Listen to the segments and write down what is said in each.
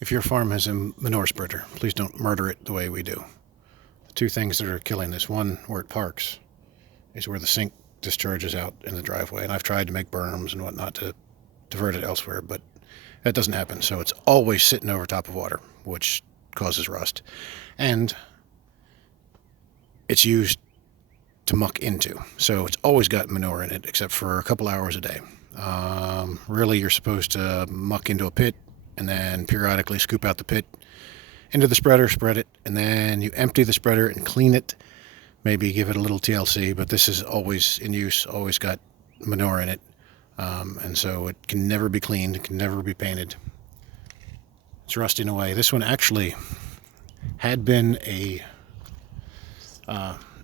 If your farm has a manure spreader, please don't murder it the way we do. The two things that are killing this, one where it parks, is where the sink discharges out in the driveway. And I've tried to make berms and whatnot to divert it elsewhere, but that doesn't happen. So it's always sitting over top of water, which causes rust. And it's used to muck into. So it's always got manure in it, except for a couple hours a day. Really, you're supposed to muck into a pit and then periodically scoop out the pit into the spreader, spread it, and then you empty the spreader and clean it. Maybe give it a little TLC, but this is always in use, always got manure in it. And so it can never be cleaned, it can never be painted. It's rusting away. This one actually had been a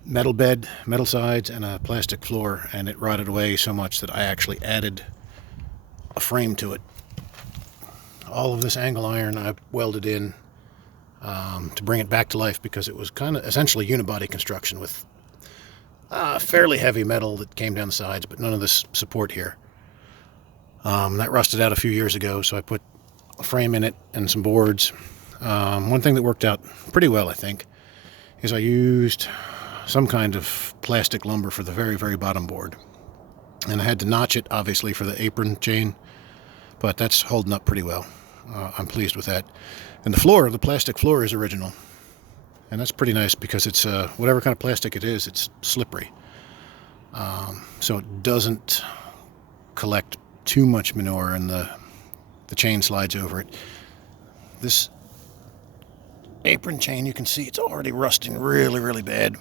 metal bed, metal sides, and a plastic floor, and it rotted away so much that I actually added a frame to it. All of this angle iron I welded in to bring it back to life, because it was kind of essentially unibody construction with fairly heavy metal that came down the sides, but none of this support here. That rusted out a few years ago, so I put a frame in it and some boards. One thing that worked out pretty well, I think, is I used some kind of plastic lumber for the very, very bottom board. And I had to notch it, obviously, for the apron chain, but that's holding up pretty well. I'm pleased with that. And the floor, the plastic floor, is original. And that's pretty nice because it's whatever kind of plastic it is, it's slippery. So it doesn't collect too much manure and the chain slides over it. This apron chain, you can see it's already rusting really, really bad.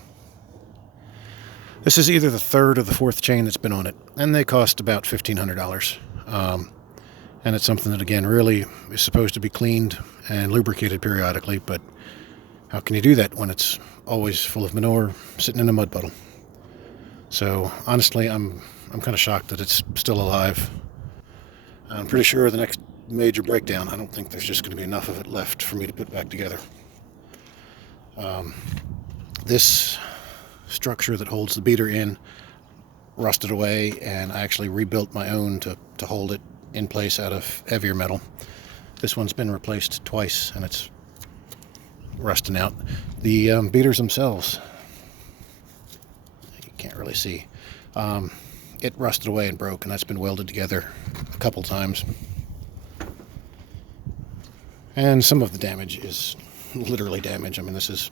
This is either the third or the fourth chain that's been on it, and they cost about $1,500. And it's something that, again, really is supposed to be cleaned and lubricated periodically, but how can you do that when it's always full of manure sitting in a mud puddle? So honestly, I'm kind of shocked that it's still alive. I'm pretty sure the next major breakdown, I don't think there's just going to be enough of it left for me to put back together. This structure that holds the beater in rusted away, and I actually rebuilt my own to hold it in place out of heavier metal. This one's been replaced twice, and it's rusting out. The beaters themselves, you can't really see. It rusted away and broke, and that's been welded together a couple times. And some of the damage is literally damage. I mean, this is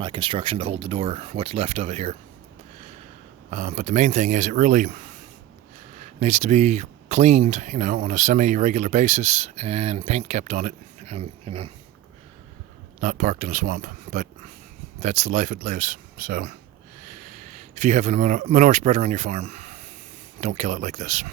my construction to hold the door, what's left of it here. But the main thing is it really needs to be cleaned, on a semi-regular basis, and paint kept on it, and, not parked in a swamp. But that's the life it lives. So if you have a manure spreader on your farm, don't kill it like this.